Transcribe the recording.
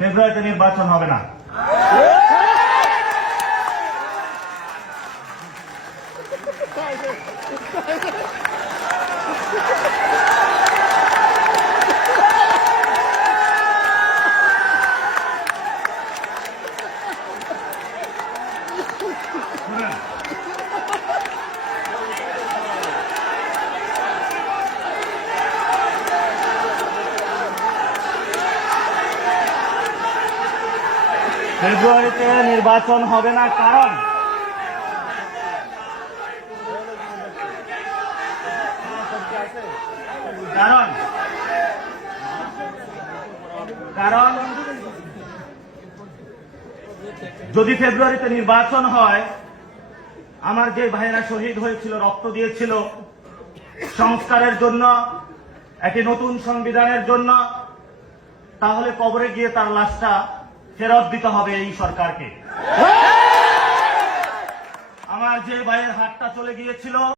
ফেব্রুয়ারিতে নির্বাচন হবে না। ফেব্রুয়ারিতে নির্বাচন হবে না, কারণ যদি ফেব্রুয়ারিতে নির্বাচন হয়, আমার যে ভাইয়েরা শহীদ হয়েছিল, রক্ত দিয়েছিল সংস্কারের জন্য, একটি নতুন সংবিধানের জন্য, তাহলে কবরে গিয়ে তার লাশটা ফেরত দিতে হবে এই সরকারকে। আমার যে ভাইয়ের হাতটা চলে গিয়েছিল